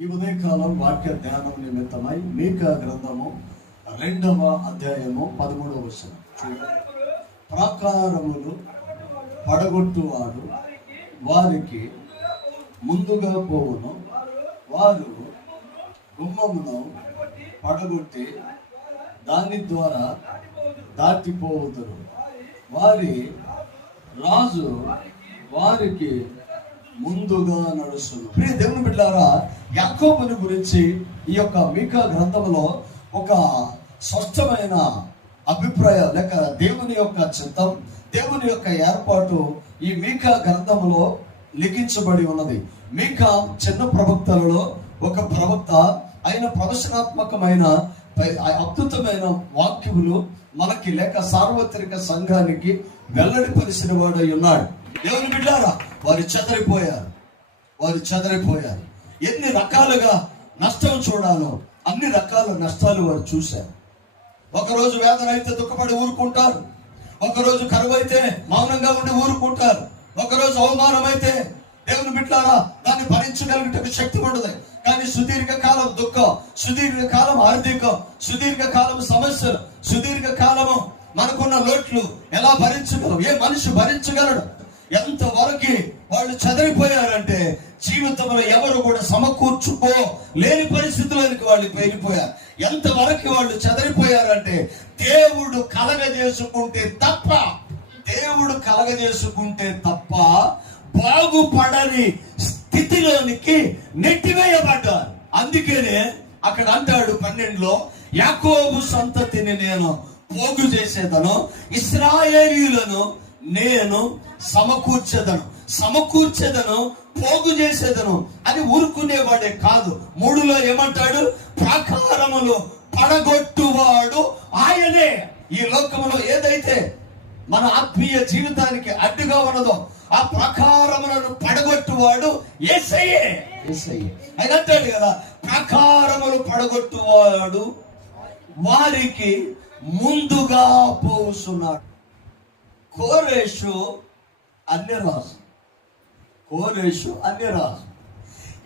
ఈ ఉదయకాలం వాక్య ధ్యానం నిమిత్తమై మీకా గ్రంథము 2వ అధ్యాయము 13వ వచనం చూడండి. ప్రాకారములు పడగొట్టువాడు వారికి ముందుగా పోవును, వారు గుమ్మమును పడగొట్టి దాని ద్వారా దాటిపోవుదురు, వారి రాజు వారికి ముందుగా నడుస్తుంది. ప్రియ దేవుని బిడ్డలారా, యాకోబుని గురించి ఈ యొక్క మీకా గ్రంథంలో ఒక స్పష్టమైన అభిప్రాయం లేక దేవుని యొక్క చిత్తం, దేవుని యొక్క ఏర్పాటు ఈ మీకా గ్రంథంలో లిఖించబడి ఉన్నది. మీకా చిన్న ప్రవక్తలలో ఒక ప్రవక్త. ఆయన ప్రవచనాత్మకమైన అద్భుతమైన వాక్యములు మనకి లేక సార్వత్రిక సంఘానికి వెల్లడిపరిచిన వాడై ఉన్నాడు. దేవుని బిడ్డారా, వారు చెదరిపోయారు. ఎన్ని రకాలుగా నష్టం చూడాలో అన్ని రకాల నష్టాలు వారు చూశారు. ఒకరోజు వేదన అయితే దుఃఖపడి ఊరుకుంటారు, ఒకరోజు కరువు అయితే మౌనంగా ఉండి ఊరుకుంటారు, ఒకరోజు అవమానం అయితే దేవుని బిడ్డారా దాన్ని భరించగలిగే శక్తి ఉండదు. కానీ సుదీర్ఘకాలం దుఃఖం, సుదీర్ఘకాలం ఆర్థికం, సుదీర్ఘకాలం సమస్యలు, సుదీర్ఘకాలము మనకున్న లోట్లు ఎలా భరించగలం? ఏ మనిషి భరించగలడు? ఎంతవరకు వాళ్ళు చెదరిపోయారంటే జీవితంలో ఎవరు కూడా సమకూర్చుకో లేని పరిస్థితుల్లోనికి వాళ్ళు వెళ్ళిపోయారు. ఎంతవరకు వాళ్ళు చెదరిపోయారంటే దేవుడు కలగజేసుకుంటే తప్ప బాగుపడని స్థితిలోనికి నెట్టివేయబడ్డారు. అందుకనే అక్కడ అంటాడు 12లో, యాకోబు సంతతిని నేను పోగు చేసేదను, ఇశ్రాయేలీయులను నేను సమకూర్చేదను, పోగు చేసేదను అని ఊరుకునేవాడే కాదు. 3లో ఏమంటాడు? ప్రాకారములు పడగొట్టువాడు ఆయనే. ఈ లోకములో ఏదైతే మన ఆత్మీయ జీవితానికి అడ్డుగా ఉన్నదో ఆ ప్రాకారములను పడగొట్టువాడు యేసయ్యే. ఆయన అంటాడు కదా, ప్రాకారములు పడగొట్టువాడు వారికి ముందుగా పోస్తున్నాడు. కోరేషు అన్యరాజు.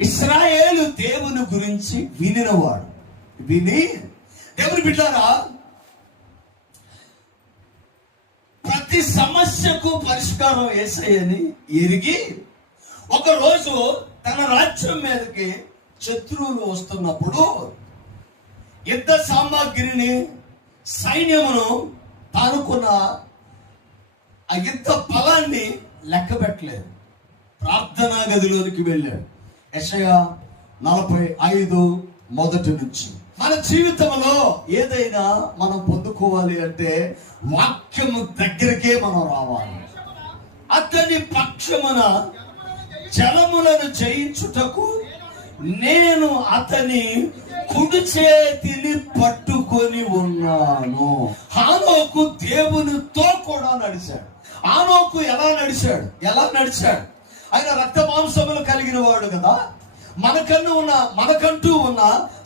ఇశ్రాయేలు దేవుని గురించి వినినవాడు. దేవుని బిడ్డారా, ప్రతి సమస్యకు పరిష్కారం యేసయ్యని ఎరిగి ఒకరోజు తన రాజ్యం మీదకి శత్రువులు వస్తున్నప్పుడు యుద్ధ సామాగ్రిని, సైన్యమును, తానుకున్న ఆ యుద్ధ బలాన్ని లెక్క పెట్టలేదు. ప్రార్థనా గదిలోనికి వెళ్ళాడు. యెషయా 45 మొదటి నుంచి. మన జీవితంలో ఏదైనా మనం పొందుకోవాలి అంటే వాక్యము దగ్గరికే మనం రావాలి. అతని పక్షమున జలములను జయించుటకు నేను అతని కుడి చేతిని పట్టుకొని ఉన్నాను. హానోకు దేవునితో కూడా నడిచాడు. హానోకు ఎలా నడిచాడు? ఆయన రక్త మాంసములు కలిగిన వాడు కదా. మనకంటూ ఉన్న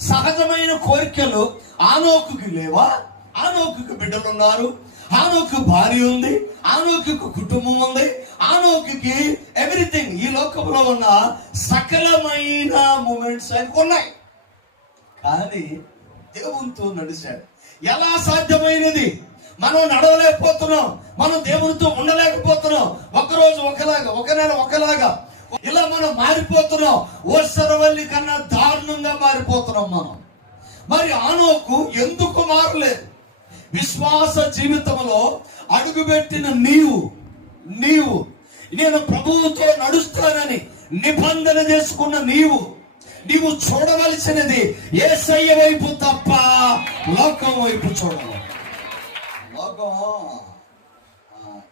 సహజమైన కోరికలు హానోకుకి లేవా? హానోకుకి బిడ్డలు ఉన్నారు, హానోకు భార్య ఉంది, హానోకు కుటుంబం ఉంది, హానోకుకి ఎవ్రీథింగ్, ఈ లోకంలో ఉన్న సకలమైన మూమెంట్స్ ఆయనకు ఉన్నాయి. కానీ దేవునితో నడిచాడు. ఎలా సాధ్యమైనది? మనం నడవలేకపోతున్నాం, మనం దేవునితో ఉండలేకపోతున్నాం. ఒకరోజు ఒకలాగా, ఒక నెల ఒకలాగా, ఇలా మనం మారిపోతున్నాం. ఓసరవల్లి కన్నా దారుణంగా మారిపోతున్నాం మనం. మరి హానోకు ఎందుకు మారలేదు? విశ్వాస జీవితంలో అడుగుపెట్టిన నీవు నేను ప్రభువుతో నడుస్తానని నిబంధన చేసుకున్న నీవు చూడవలసినది యేసయ్య వైపు తప్ప లోకం వైపు చూడాలి. లోకం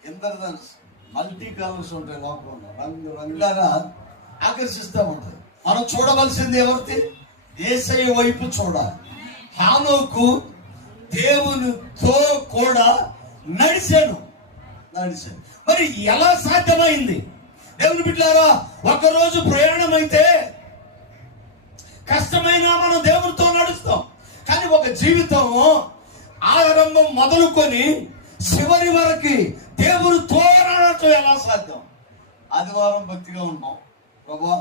ఇంద్రధనుష్ మల్టీ కలర్స్ ఉంటాయి. లోకంలో రంగులాగా ఆకర్షిస్తూ ఉంటుంది. మనం చూడవలసింది ఎవరిది? యేసయ్య వైపు చూడాలి. హానోకు దేవునితో కూడా నడిచాను. మరి ఎలా సాధ్యమైంది? దేవుని బిడ్డలారా, ఒకరోజు ప్రయాణం అయితే కష్టమైన మనం దేవునితో నడుస్తాం. కానీ ఒక జీవితం ఆరంభం మొదలుకొని చివరి వరకు దేవునితో నడవటం ఎలా సాధ్యం? ఆదివారం భక్తిగా ఉన్నాం, ప్రభువా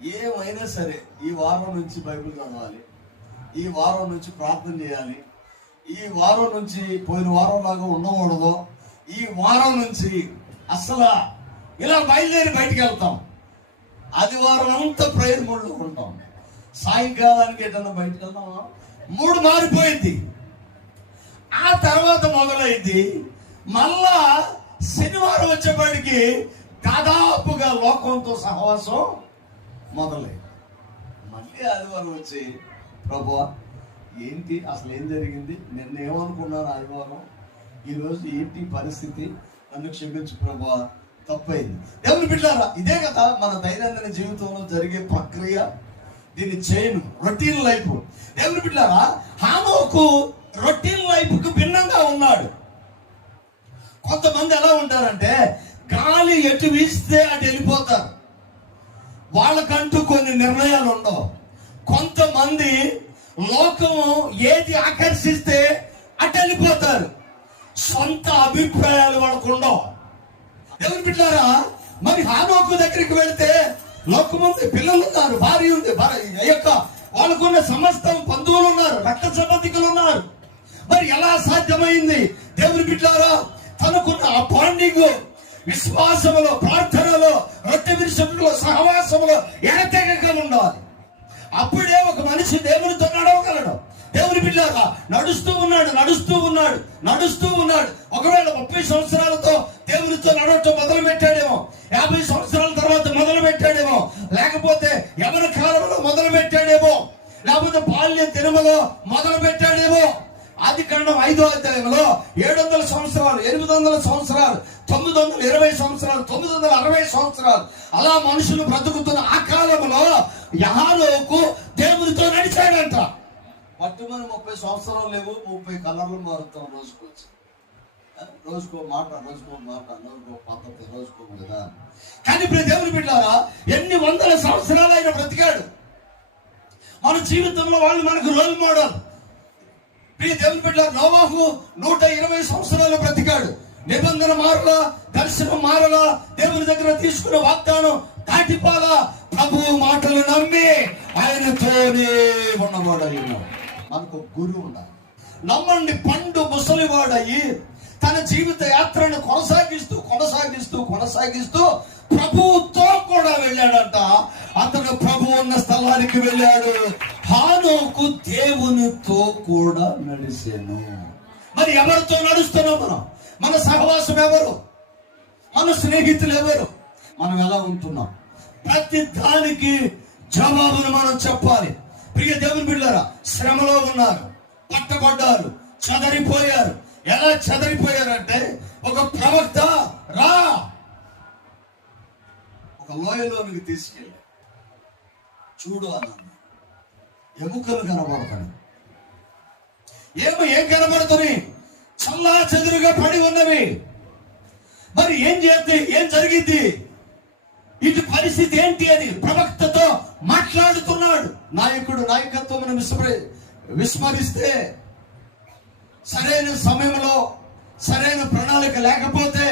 ఏమైనా సరే ఈ వారం నుంచి బైబిల్ చదవాలి, ఈ వారం నుంచి ప్రార్థన చేయాలి, ఈ వారం నుంచి పోయిన వారం లాగా ఉండకూడదు, ఈ వారం నుంచి అసలు ఇలా బయలుదేరి బయటికి వెళ్తాం. ఆదివారం అంతా ప్రేయర్ మోడ్లో ఉంటాం. సాయంకాలానికి ఏదన్నా బయటకు వెళ్దామా, మూడు మారిపోయింది. ఆ తర్వాత మొదలైంది మళ్ళా శనివారం వచ్చేపాటికి దాదాపుగా లోకంతో సహవాసం మొదలైంది. మళ్ళీ ఆదివారం వచ్చి ప్రభువా ఏంటి అసలు ఏం జరిగింది, నిన్న ఏమనుకున్నాను ఆదివారం, ఈరోజు ఏంటి పరిస్థితి, నన్ను క్షమించు ప్రభువా, తప్పైంది. దేవుని బిడ్డలారా, ఇదే కదా మన దైనందిన జీవితంలో జరిగే ప్రక్రియ. దీన్ని చేయను రొటీన్ లైఫ్. దేవుని బిడ్డలారా, హానోకు రొటీన్ లైఫ్ కు భిన్నంగా ఉన్నాడు. కొంతమంది ఎలా ఉంటారంటే గాలి ఎటు వీస్తే అటు వెళ్ళిపోతారు, వాళ్ళకంటూ కొన్ని నిర్ణయాలు ఉండవు. కొంతమంది లోకము ఏది ఆకర్షిస్తే అటు వెళ్ళిపోతారు, సొంత అభిప్రాయాలు వాళ్ళకు ఉండవు. దేవుని బిడ్డలారా, మరి హానోకు దగ్గరికి వెళ్తే లోకముంది, పిల్లలు ఉన్నారు, భార్య ఉంది, వాళ్ళకున్న సమస్తం బంధువులు ఉన్నారు, రక్త సంబంధికులు ఉన్నారు. మరి ఎలా సాధ్యమైంది? దేవుని బిడ్డలారా, తనకున్న ఆ బాండింగ్, విశ్వాసములో, ప్రార్థనలో, రొట్టె విరుసములో, సహవాసములో ఎడతెగక ఉండాలి. అప్పుడే ఒక మనిషి దేవునితో నడవగలడు. దేవుని బిడ్డలారా, నడుస్తూ ఉన్నాడు. ఒకవేళ 30 సంవత్సరాలతో దేవునితో నడవటం మొదలు పెట్టాడేమో, 50 సంవత్సరాల తర్వాత మొదలు పెట్టాడేమో, లేకపోతే యవన కాలంలో మొదలు పెట్టాడేమో, లేకపోతే బాల్య దినములో మొదలు పెట్టాడేమో. ఆదికాండం 5వ అధ్యాయంలో 700 సంవత్సరాలు, 800 సంవత్సరాలు, 920 సంవత్సరాలు, 960 సంవత్సరాలు అలా మనుషులు బ్రతుకుతున్న ఆ కాలంలో హానోకు దేవునితో నడిచాడంట. పట్టుమని 30 సంవత్సరాలు లేవు, 30 కలర్లు మారుతాం రోజుకో మాట, రోజుకో పద్ధతి, రోజుకో కదా. కానీ ఇప్పుడు దేవుని బిడ్డలారా, ఎన్ని వందల సంవత్సరాలు ఆయన బ్రతికాడు. మన జీవితంలో వాళ్ళు మనకు రోల్ మోడల్. దేవుని బిడ్డలారా, నోవాహు 120 సంవత్సరాలు బ్రతికాడు. నిబంధన మారలా, దర్శనం మారలా, దేవుని దగ్గర తీసుకున్న వాగ్దానం దాటిపోలా, ప్రభువు మాటలు నమ్మి ఆయనతోనే ఉన్నవాడు. మనకు గురువు ఉండాలి. నమ్మండి, పండు ముసలివాడయ్యి తన జీవిత యాత్రను కొనసాగిస్తూ ప్రభువుతో కూడా వెళ్ళాడంట. అతను ప్రభు ఉన్న స్థలానికి వెళ్ళాడు. హానోకు దేవునితో కూడా నడిచాను. మరి ఎవరితో నడుస్తున్నాం? మన సహవాసం ఎవరు? మన స్నేహితులు ఎవరు? మనం ఎలా ఉంటున్నాం? ప్రతి దానికి జవాబును మనం చెప్పాలి. ప్రియ దేవుని బిడ్డలారా, శ్రమలో ఉన్నారు, పట్టబడ్డారు, చెదరిపోయారు. ఎలా చెదరిపోయారంటే, ఒక ప్రవక్త రా ఒక లోయలోనికి తీసుకెళ్ళి చూడు అన్నాను. ఎముకలు కనబడతాయి. ఏం కనబడుతుంది? చల్లా చెదురుగా పడి ఉన్నవి. మరి ఏం జరిగింది? ఇటు పరిస్థితి ఏంటి అని ప్రవక్తతో మాట్లాడుతున్నాడు. నాయకుడు నాయకత్వం విస్మరిస్తే, సరైన సమయంలో సరైన ప్రణాళిక లేకపోతే,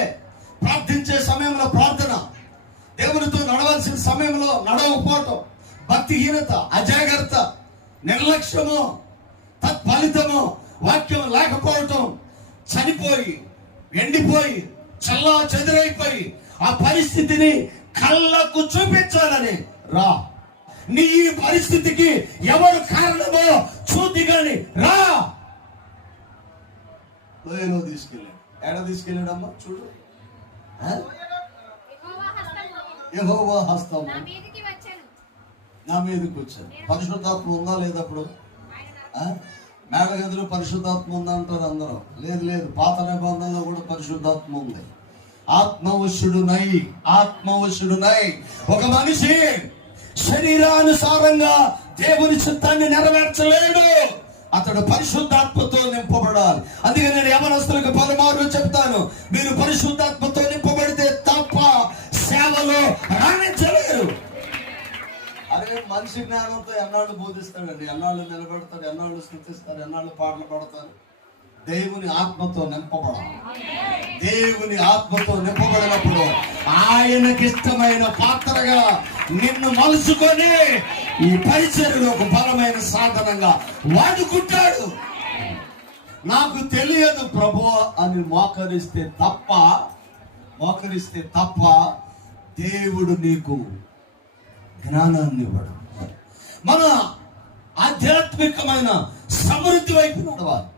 ప్రార్థించే సమయంలో ప్రార్థన, దేవునితో నడవాల్సిన సమయంలో నడవకపోవటం, భక్తిహీనత, అజాగ్రత్త, నిర్లక్ష్యము, తత్ఫలితము వాక్యం లేకపోవటం, చనిపోయి ఎండిపోయి చల్లా చెదురైపోయి ఆ పరిస్థితిని కళ్ళకు చూపించాలని రా. నీ ఈ పరిస్థితికి ఎవరు కారణమో చూద్ది గాని రా. లోయలో తీసుకెళ్ళాడు. తీసుకెళ్ళాడమ్మా చూడు. యెహోవా హస్తం నా మీదకి వచ్చాను. పరిశుద్ధాత్మ ఉందా లేదా? అప్పుడు మేడగదిలో పరిశుద్ధాత్మ ఉందా అంటారు అందరూ. లేదు, పాత నిబంధనలో కూడా పరిశుద్ధాత్మ ఉంది. ఆత్మవశుడునై ఒక మనిషి శరీరానుసారంగా దేవుని చిత్తాన్ని నెరవేర్చలేడు. అతడు పరిశుద్ధాత్మతో నింపబడాలి. అందుకే నేను యవనస్తులకు పలుమార్లు చెప్తాను, మీరు పరిశుద్ధాత్మతో నింపబడితే తప్ప సేవలో రాణించలేరు. అదే మనిషి జ్ఞానంతో ఎన్నాళ్ళు బోధిస్తాడండి, ఎన్నాళ్ళు నిలబెడతాడు, ఎన్నాళ్ళు స్థుతిస్తారు, ఎన్నాళ్ళు పాటలు పడతారు. దేవుని ఆత్మతో నింపబడాలి. దేవుని ఆత్మతో నింపబడినప్పుడు ఆయనకి ఇష్టమైన పాత్రగా నిన్ను మలుచుకొని ఈ పరిచర్యలో ఒక బలమైన సాధనంగా వాడుకుంటాడు. నాకు తెలియదు ప్రభువా అని మోకరిస్తే తప్ప దేవుడు నీకు జ్ఞానాన్ని ఇవ్వడు. మన ఆధ్యాత్మికమైన సమృద్ధి వైపు నడవాలి.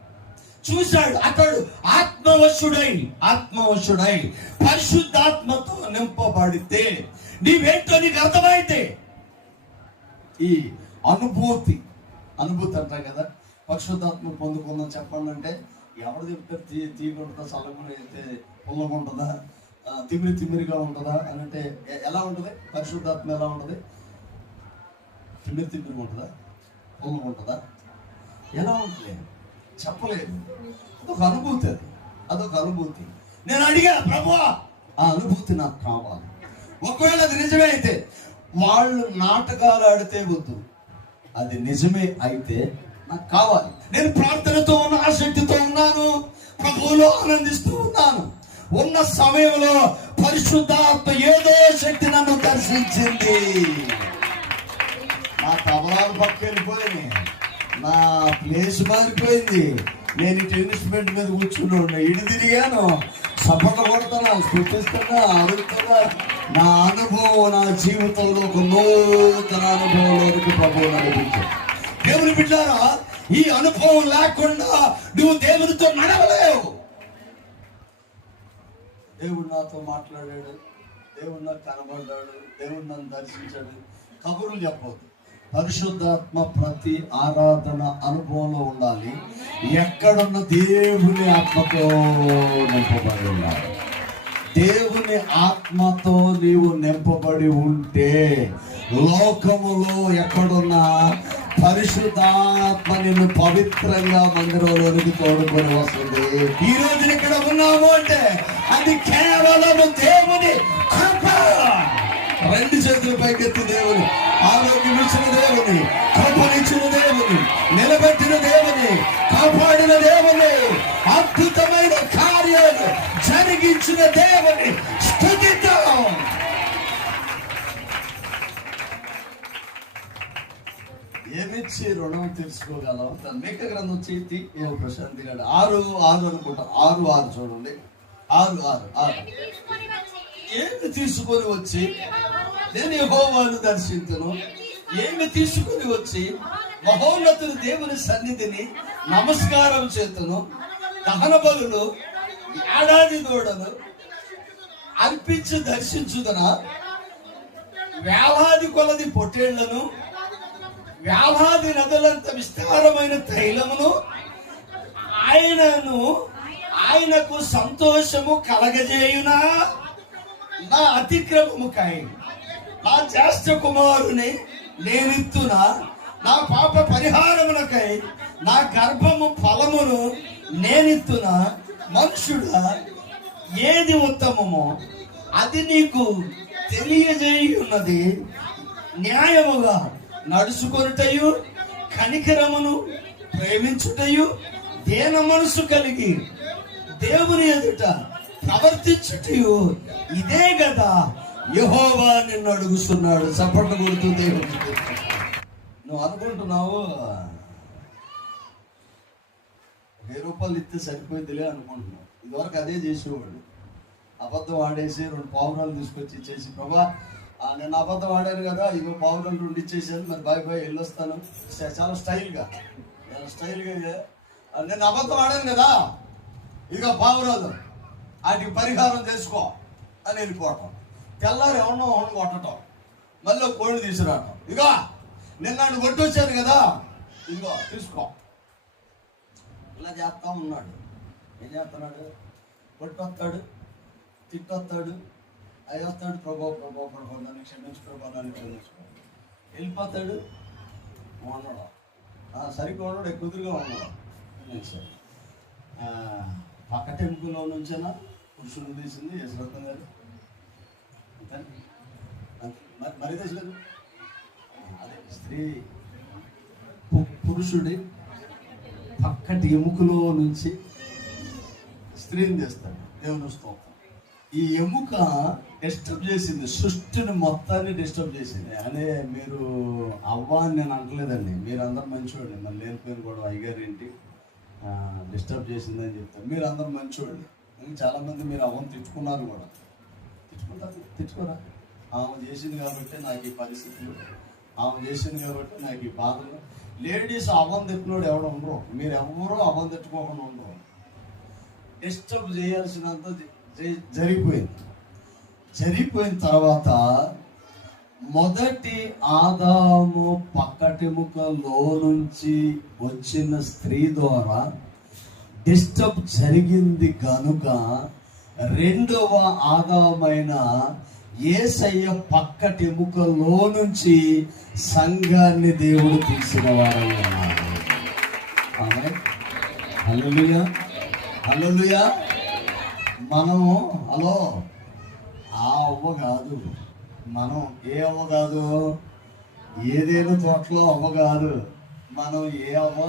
చూశాడు, అతడు ఆత్మవశుడై పరిశుద్ధాత్మతో నింపబడితే నీవేంటో నీకు అర్థమైతే ఈ అనుభూతి అంటారు కదా, పరిశుద్ధాత్మ పొందుకుందాం చెప్పండి అంటే ఎవరు చెప్తారు? తీగ ఉంటుందా, చల్లగా అయితే పుల్లగా ఉంటుందా, తిమిరిగా ఉంటుందా అని అంటే ఎలా ఉంటుంది? పరిశుద్ధాత్మ ఎలా ఉంటుంది? తిమిరిగా ఉంటుందా, పుల్లగా ఉంటుందా, ఎలా ఉంటుంది చెప్పలేదు. అదొక అనుభూతి. నేను అడిగా ప్రభువా ఆ అనుభూతి నాకు కావాలి. ఒకవేళ అది నిజమే అయితే, వాళ్ళు నాటకాలు ఆడితే వద్దు, అది నిజమే అయితే నాకు కావాలి. నేను ప్రార్థనతో ఉన్న ఆసక్తితో ఉన్నాను, ప్రభువులో ఆనందిస్తూ ఉన్నాను. ఉన్న సమయంలో పరిశుద్ధాత్మ ఏదో శక్తి నన్ను దర్శించింది. నా తబలాలు పక్క వెళ్ళిపోయింది, నా ప్లేస్ మారిపోయింది. నేను ఇటు ఇన్స్ట్రుమెంట్ మీద కూర్చున్నాను, ఇటు తిరిగాను, సపోర్ట్ కొడుతున్నా, స్థుతిస్తున్నా, అడుగుతున్నా. నా అనుభవం నా జీవితంలో ఒక నూతన అనుభవంలోనికి ప్రభువు నడిపించాడు. దేవుని బిడ్డారా, ఈ అనుభవం లేకుండా నువ్వు దేవునితో నడవలేవు. దేవుడు నాతో మాట్లాడాడు, దేవుడు నాకు కనబడ్డాడు, దేవుడు నన్ను దర్శించాడు, కబుర్లు చెప్పవద్దు. పరిశుద్ధాత్మ ప్రతి ఆరాధన అనుభవంలో ఉండాలి. ఎక్కడున్న దేవుని ఆత్మతో నింపబడి ఉండాలి. దేవుని ఆత్మతో నీవు నింపబడి ఉంటే లోకములో ఎక్కడున్నా పరిశుద్ధాత్మ నిన్ను పవిత్రంగా మందిరంలోనికి తోడుకొని వస్తుంది. ఈ రోజు ఇక్కడ ఉన్నాము అంటే అది కేవలం దేవుని కృప. రెండు చేతుల పైకెత్తి దేవుని ఆరోగ్యం ఇచ్చిన దేవుని, కృపనిచ్చిన దేవుని, నిలబెట్టిన దేవుని, కాపాడిన దేవుని, అద్భుతమైన కార్యాలు జరిగించిన దేవుని స్తుతిద్దాం. ఏమిచ్చి రుణం తీర్చుకోగలం? మేక గ్రంథం చేతి ప్రశాంతి గారు 6:6 అనుకుంటా, 6:6 చూడండి. 6:6 ఏమి తీసుకొని వచ్చి నేను యెహోవాను దర్శించును, ఏమి తీసుకుని వచ్చి మహోన్నతుని దేవుని సన్నిధిని నమస్కారం చేతును, దహన బలులు, ఏడాది దూడను అర్పించి దర్శించుదన, వేలాది కొలది పొట్టేళ్లను, వేలాది నదులంత విస్తారమైన తైలమును, ఆయనకు సంతోషము కలగజేయునా, నా అతిక్రమముకై నా జ్యేష్ఠ కుమారుని నేనిత్తునా, నా పాప పరిహారమునకై నా గర్భము ఫలమును నేనిత్తునా. మనుషుడా, ఏది ఉత్తమమో అది నీకు తెలియజేయున్నది. న్యాయముగా నడుచుకొనుటయు, కనికరమును ప్రేమించుటయు, దేన మనసు కలిగి దేవుని ఎదుట ప్రవర్తించుటయు ఇదే కదా యెహోవా నిన్ను అడుగుతున్నాడు. చప్పట్లు కొడుతూ దేవుని నువ్వు అనుకుంటున్నావు 1000 రూపాయలు ఇస్తే సరిపోయిందిలే అనుకుంటున్నావు. ఇదివరకు అదే చేసేవాడు. అబద్ధం ఆడేసి 2 పావురాలు తీసుకొచ్చి ఇచ్చేసి, ప్రభా నేను అబద్ధం ఆడాను కదా, ఇగో పావురాలు 2 ఇచ్చేసాను, మరి బాయ్ వెళ్ళొస్తాను. చాలా స్టైల్గా నేను అబద్ధం ఆడాను కదా, ఇక పావురాలు వాటికి పరిహారం చేసుకో అని వెళ్ళిపోవటం. తెల్లారు ఎవరినో కొట్టడం, మళ్ళీ కోళ్ళు తీసుకురావటం. ఇక నిన్న కొట్టి వచ్చాను కదా, ఇదిగో తీసుకో. ఇలా చేస్తా ఉన్నాడు. ఏం చేస్తున్నాడు? కొట్టొస్తాడు, తిట్టొస్తాడు, అది వస్తాడు, ప్రభావ నన్ను క్షమించు, నన్ను క్షమించుకో. వెళ్ళిపోతాడు. ఉండడం సరిగ్గా ఉండడు, కుదురుగా ఉండడం. పక్క టెంపుల్లో నుంచేనా పురుషుడు తీసింది యశ్వరత్నం గారు, మరి తెచ్చలేదు. అదే స్త్రీ పురుషుడి పక్కటి ఎముకలో నుంచి స్త్రీని తెస్తాడు. దేవుని స్తోత్రం. ఈ ఎముక డిస్టర్బ్ చేసింది, సృష్టిని మొత్తాన్ని డిస్టర్బ్ చేసింది. అదే మీరు అవ్వ అని నేను అనట్లేదండి, మీరు అందరు మంచివాళ్ళు. మరి లేనిపోయిన కూడా అయ్యగారు ఏంటి డిస్టర్బ్ చేసిందని చెప్తారు. మీరు అందరు మంచివాళ్ళు. చాలామంది మీరు అవ్వని తిట్టుకున్నారు కూడా. తిట్టుకోరా, ఆమె చేసింది కాబట్టి నాకు ఈ పరిస్థితులు, ఆమె చేసింది కాబట్టి నాకు ఈ బాధలు. లేడీస్ అవ్వని తిట్టినోడు ఎవడు ఉండరు, మీరు ఎవరూ అవ్వని తిట్టుకోకుండా ఉండరు. డిస్టర్బ్ చేయాల్సినంత జరిగిపోయిన తర్వాత మొదటి ఆదాము పక్కటెముకలో నుంచి వచ్చిన స్త్రీ ద్వారా డిస్టర్బ్ జరిగింది కనుక రెండవ ఆదామైన యేసయ్య పక్కటెముకలో నుంచి సంఘాన్ని దేవుడు తీసిన వారై ఉన్నారు. హల్లెలూయా, హల్లెలూయా. మనం ఆ అవ్వ కాదు, మనం ఏ అవ్వ కాదు, ఏదేను తోటలో అవ్వ కాదు, మనం ఏ అవ్వ,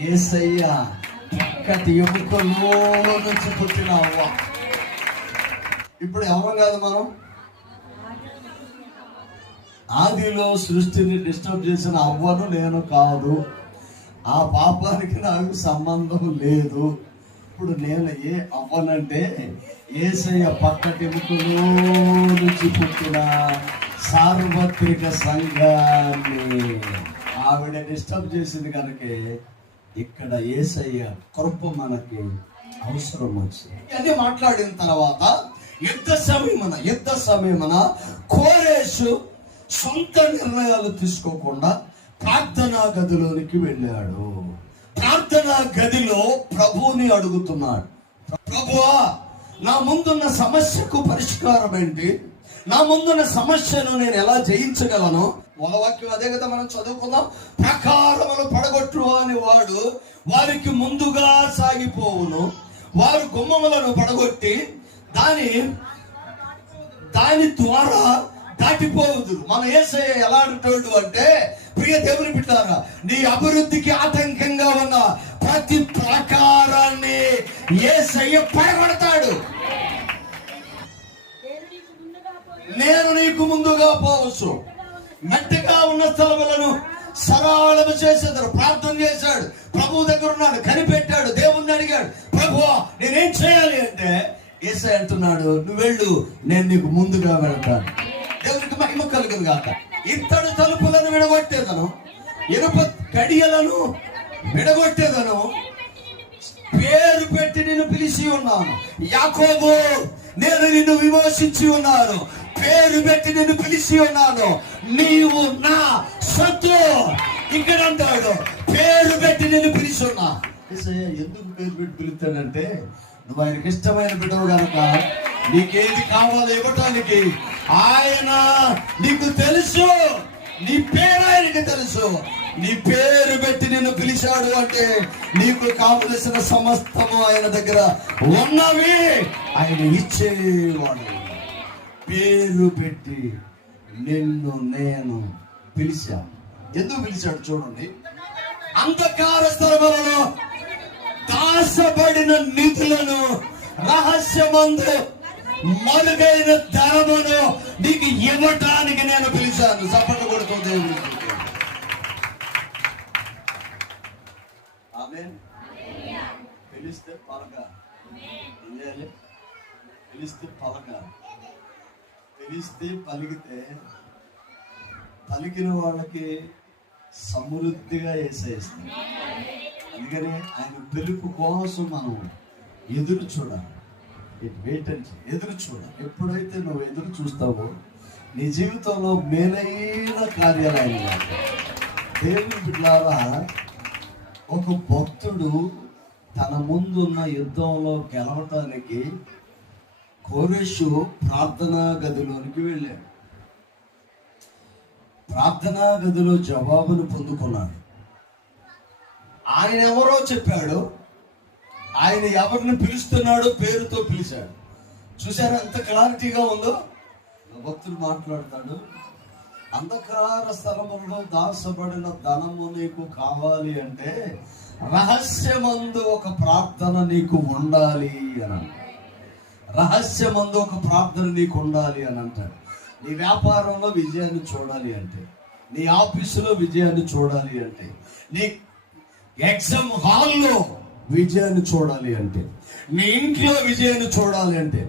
యేసయ్య పక్కటి ఎముకలో నుంచి పుట్టిన అవ్వ. ఇప్పుడు అవ్వ కాదు, మనం ఆదిలో సృష్టిని డిస్టర్బ్ చేసిన అవ్వను నేను కాదు. ఆ పాపానికి నాకు సంబంధం లేదు. ఇప్పుడు నేను ఏ అవ్వనంటే యేసయ్య పక్కటెముకలో నుంచి పుట్టిన సార్వత్రిక సంఘాన్ని ఆవిడ డిస్టర్బ్ చేసింది కనుక ఇక్కడ యేసయ్య కృప మనకి అవసరం వచ్చింది. అదే మాట్లాడిన తర్వాత యుద్ధ సమయమున కోరేషు సొంత నిర్ణయాలు తీసుకోకుండా ప్రార్థనా గదిలోనికి వెళ్ళాడు. ప్రార్థనా గదిలో ప్రభువుని అడుగుతున్నాడు, ప్రభువా నా ముందున్న సమస్యకు పరిష్కారం ఏంటి, నా ముందున్న సమస్యను నేను ఎలా జయించగలను. వాక్యం అదే కదా మనం చదువుకుందాం. ప్రకారములు పడగొట్టు అని వాడు వారికి ముందుగా సాగిపోవును, వారు గుమ్మములను పడగొట్టి దాని ద్వారా దాటిపోవద్దు. మన యేసయ్య ఎలా అంటాడు అంటే, ప్రియ దేవుని బిడ్డలారా, నీ అభివృద్ధికి ఆటంకంగా ఉన్న ప్రతి ప్రాకారాన్ని యేసయ్య పడగొడతాడు. నేను నీకు ముందుగా పోవచ్చు, మెట్టగా ఉన్న స్థలములను సరళము చేసేదారు. ప్రార్థన చేశాడు, ప్రభు దగ్గర ఉన్నాడు, కనిపెట్టాడు, దేవుణ్ణి అడిగాడు, ప్రభువా నేనేం చేయాలి అంటే యేసయ్య అంటున్నాడు, నువ్వు వెళ్ళు, నేను నీకు ముందుగా వెళ్తాను. దేవునికి మహిమ కలుగును గాక. ఇత్తడి తలుపులను విడగొట్టేదను, ఇనుప కడియలను విడగొట్టేదను, పేరు పెట్టి నిన్ను పిలిచి ఉన్నాను. యాకోబు నేను నిన్ను విమోచించి ఉన్నాను, పేరు పెట్టి నిన్ను పిలిచి ఉన్నాను, నీవు నా సొత్తు. ఇక్కడ అంటాడు, పేరు పెట్టి నిన్ను పిలిచి ఉన్నా. ఎందుకు పేరు పెట్టి పిలుస్తాడంటే, నువ్వు ఆయనకి ఇష్టమైన బిడ్డవు కనుక నీకేది కావాలో ఇవ్వటానికి ఆయన నీకు తెలుసు, నీ పేరు ఆయనకి తెలుసు. నీ పేరు పెట్టి నిన్ను పిలిచాడు అంటే నీకు కావలసిన సమస్తము ఆయన దగ్గర ఉన్నవి ఆయన ఇచ్చేవాడు. పేరు పెట్టి నిన్ను నేను పిలిచాను. ఎందుకు పిలిచాడు చూడండి. అంధకార స్థలములలో దాచబడిన నిధులను, రహస్యమందు మరుగైన ధనమును నీకు ఇవ్వటానికి నేను పిలిచాను. చప్పట్లు కొడుతూ దేవుడు. ఆమేన్. పిలిస్తే పలక, పిలిస్తే పలక, పిలిస్తే పలికితే పలికిన వాళ్ళకి సమృద్ధిగా వేసేస్తాం. అందుకని ఆయన పిలుపు కోసం మనం ఎదురు చూడాలి. ఎదురు చూడాలి. ఎప్పుడైతే నువ్వు ఎదురు చూస్తావో నీ జీవితంలో మేలైన కార్యాలు ఆయన. దేవుని బిడ్డలారా, ఒక భక్తుడు తన ముందున్న యుద్ధంలో గెలవటానికి కోరేషు ప్రార్థనా గదిలోనికి వెళ్ళాడు. ప్రార్థనా గదిలో జవాబును పొందుకున్నాడు. ఆయన ఎవరో చెప్పాడు, ఆయన ఎవరిని పిలుస్తున్నాడో పేరుతో పిలిచాడు. చూసారా ఎంత క్లారిటీగా ఉందో. భక్తుడు మాట్లాడతాడు, అంధకార స్థలములో దాచబడిన ధనము నీకు కావాలి అంటే రహస్యమందు ఒక ప్రార్థన నీకు ఉండాలి అని అంటాడు. రహస్యమందు ఒక ప్రార్థన నీకు ఉండాలి అని అంటాడు. నీ వ్యాపారంలో విజయాన్ని చూడాలి అంటే, నీ ఆఫీసులో విజయాన్ని చూడాలి అంటే, నీ ఎగ్జామ్ హాల్లో విజయాన్ని చూడాలి అంటే, నీ ఇంట్లో విజయాన్ని చూడాలి అంటే,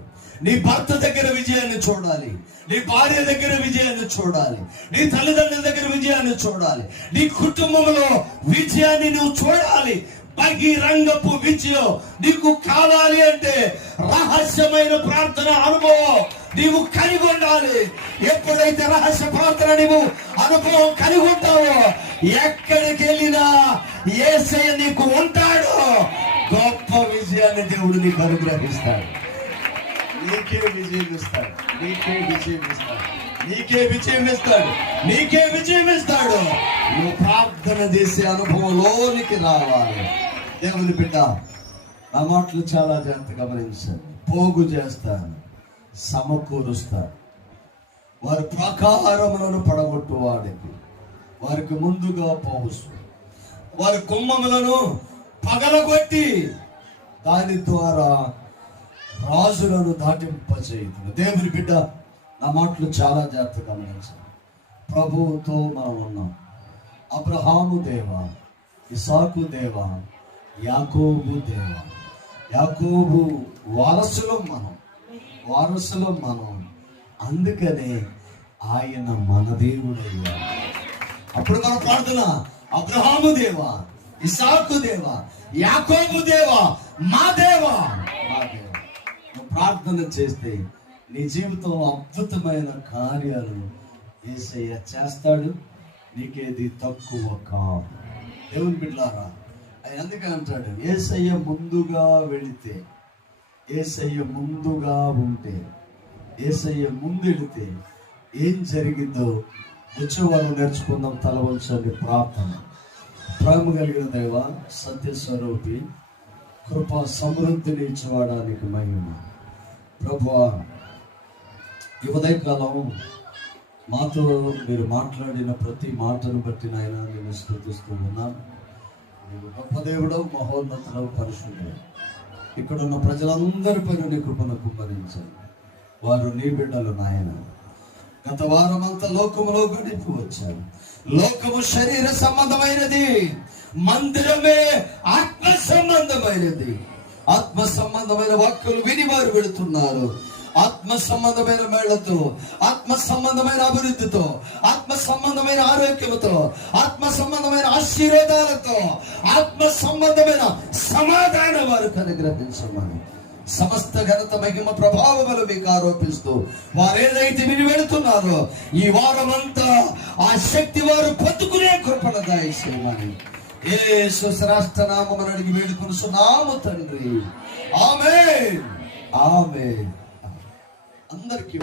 నీ భర్త దగ్గర విజయాన్ని చూడాలి, నీ భార్య దగ్గర విజయాన్ని చూడాలి, నీ తల్లిదండ్రుల దగ్గర విజయాన్ని చూడాలి, నీ కుటుంబంలో విజయాన్ని నువ్వు చూడాలి. బహిరంగపు విజయం నీకు కావాలి అంటే రహస్యమైన ప్రార్థన అనుభవం నీవు కలిగి ఉండాలి. ఎప్పుడైతే రహస్య ప్రార్థన నీవు అనుభవం కలిగి ఉంటావో, ఎక్కడికి వెళ్ళినా యేసయ్య నీకు ఉంటాడు. గొప్ప విజయాన్ని దేవుడు నీకు అనుగ్రహిస్తాడు. నీకే విజయం ఇస్తాడు, నీకే విజయం ఇస్తాడు, నీకే విజయం ఇస్తాడు, నీకే విజయం ఇస్తాడు. నువ్వు ప్రార్థన చేసే అనుభవంలోనికి రావాలి. దేవుని బిడ్డ, ఆ మాటలు చాలా జాగ్రత్తగా గమనించాను. పోగు చేస్తాను, సమకూరుస్తాను. వారి ప్రాకారములను పడగొట్టు వాడికి వారికి ముందుగా పోవచ్చు. వారి కుమ్మములను పగలగొట్టి దాని ద్వారా రాజులను దాటింపచేయుతుంది. దేవుని బిడ్డ, నా మాటలు చాలా జాగ్రత్తగా గమనించాను. ప్రభువుతో మనం ఉన్నాం. అబ్రహాము దేవా, ఇసాకు దేవా, యాకోబు దేవా. యాకోబు వారసులం మనం. అందుకనే ఆయన మన దేవుడయ్యా. అప్పుడు మన ప్రార్థన, అబ్రహాము దేవా, ఇసాకు దేవా, యాకోబు దేవా, మా దేవా. నువ్వు ప్రార్థన చేస్తే నీ జీవితంలో అద్భుతమైన కార్యాలు యేసయ్య చేస్తాడు. నీకేది తక్కువ కాదు. దేవుని బిడ్డలారా, ఆయన అందుకే అంటాడు, యేసయ్య ముందుగా వెళితే, యేసయ్య ముందుగా ఉంటే, యేసయ్య ముందు వెళితే ఏం జరిగిందో వచ్చేవారు నేర్చుకుందాం. తలవంచండి ప్రార్థన. ప్రేమ కలిగిన దేవ, సత్యస్వరూపి, కృపా సమృద్ధిని ఇచ్చేవాడానికి మహిమ. ప్రభువా, ఈ ఉదయకాలం మాతో మీరు మాట్లాడిన ప్రతి మాటను బట్టి నాయన నేను స్తుతిస్తూ ఉన్నాను. నీవు గొప్ప దేవుడవు, మహోన్నతుడవు, పరిశుద్ధుడు. ఇక్కడ ఉన్న ప్రజలందరిపైన నీ కృపను కుమ్మరించండి. వారు నీ బిడ్డలు నాయన. గత వారం అంతా లోకములో గడిపి వచ్చారు. లోకము శరీర సంబంధమైనది, మందిరమే ఆత్మ సంబంధమైనది. ఆత్మ సంబంధమైన వాక్యులు విని వారు వెళుతున్నారు. ఆత్మ సంబంధమైన మేళ్లతో, ఆత్మ సంబంధమైన అభివృద్ధితో, ఆత్మ సంబంధమైన ఆరోగ్యంతో, ఆత్మ సంబంధమైన ఆశీర్వాదాలతో, ఆత్మ సంబంధమైన సమాధానం వారికి అనుగ్రహించమని సమస్త ఘనత, మహిమ, ప్రభావములు మీకు ఆరోపిస్తూ వారు ఏదైతే విని వెళుతున్నారో ఈ వారమంతా ఆ శక్తి వారు పొందుకునే కృపను దయచేయమని యేసు శ్రేష్ఠ నామమున అడిగి వేడుకొనుచున్నాము తండ్రి. ఆమేన్, ఆమేన్. అందరికీ